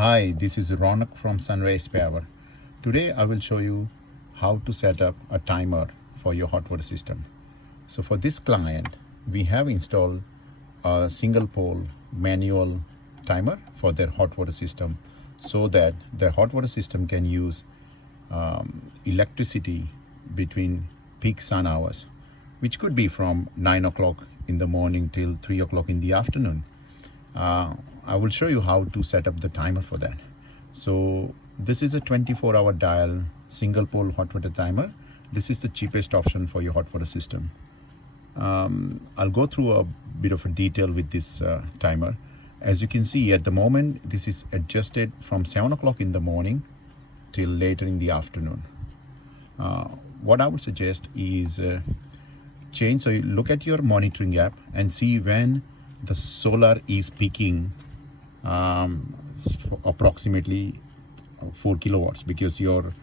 Hi, this is Ronak from Sunrise Power. Today I will show you how to set up a timer for your hot water system. So for this client, we have installed a single pole manual timer for their hot water system so that their hot water system can use electricity between peak sun hours, which could be from 9 o'clock in the morning till 3 o'clock in the afternoon. I will show you how to set up the timer for that. So this is a 24-hour dial single pole hot water timer. This is the cheapest option for your hot water system. I'll go through a bit of a detail with this timer. As you can see at the moment, this is adjusted from 7 o'clock in the morning till later in the afternoon. What I would suggest is change. So you look at your monitoring app and see when the solar is peaking approximately 4 kilowatts, because your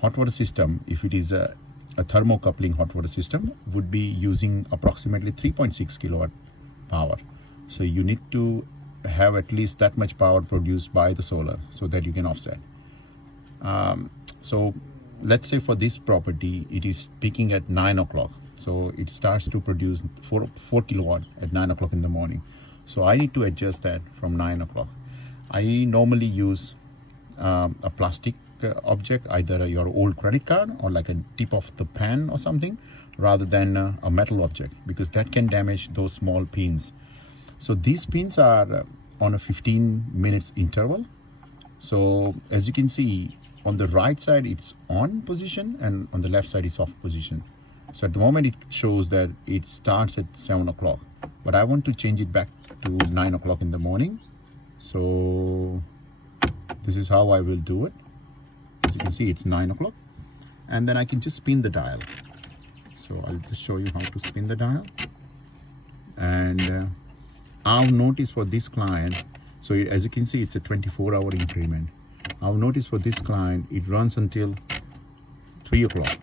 hot water system, if it is a thermocoupling hot water system, would be using approximately 3.6 kilowatt power. So you need to have at least that much power produced by the solar so that you can offset. So let's say for this property it is peaking at 9 o'clock. So it starts to produce 4 kilowatt at 9 o'clock in the morning. So I need to adjust that from 9 o'clock. I normally use a plastic object, either your old credit card or like a tip of the pen or something, rather than a metal object, because that can damage those small pins. So these pins are on a 15 minutes interval. So as you can see, on the right side it's on position and on the left side is off position. So at the moment it shows that it starts at 7 o'clock, but I want to change it back to 9 o'clock in the morning. So this is how I will do it. As you can see, it's 9 o'clock, and then I can just spin the dial. So I'll just show you how to spin the dial. And I've noticed for this client, so as you can see, it's a 24-hour increment. I've noticed for this client, it runs until 3 o'clock.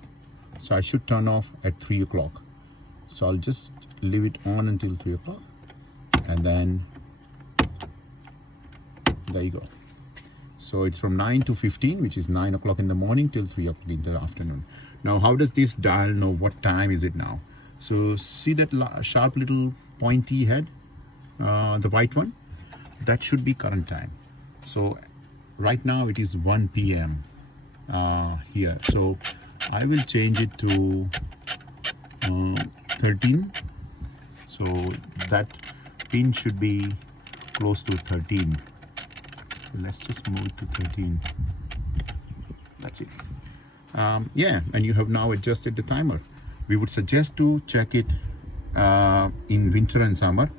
So I should turn off at 3 o'clock. So I'll just leave it on until 3 o'clock. And then there you go. So it's from 9 to 15, which is 9 o'clock in the morning till 3 o'clock in the afternoon. Now, how does this dial know what time is it now? So see that sharp little pointy head, the white one? That should be current time. So right now it is 1 p.m. Here. So I will change it to 13. So that pin should be close to 13. So let's just move it to 13. That's it. Yeah, and you have now adjusted the timer. We would suggest to check it in winter and summer,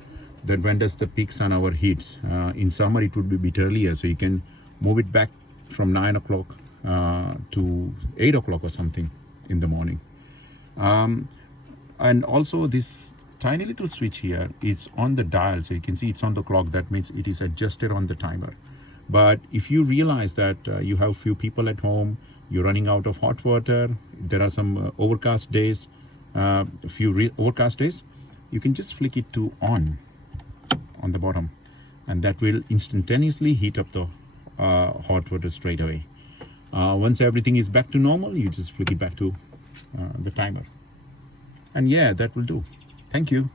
that when does the peak sun hour hits. In summer it would be a bit earlier, so you can move it back from 9 o'clock to 8 o'clock or something in the morning. And also this tiny little switch here is on the dial, so you can see it's on the clock. That means it is adjusted on the timer. But if you realize that you have few people at home, you're running out of hot water, there are some overcast days, overcast days, you can just flick it to on the bottom, and that will instantaneously heat up the hot water straight away. Once everything is back to normal, you just flick it back to the timer. And yeah, that will do. Thank you.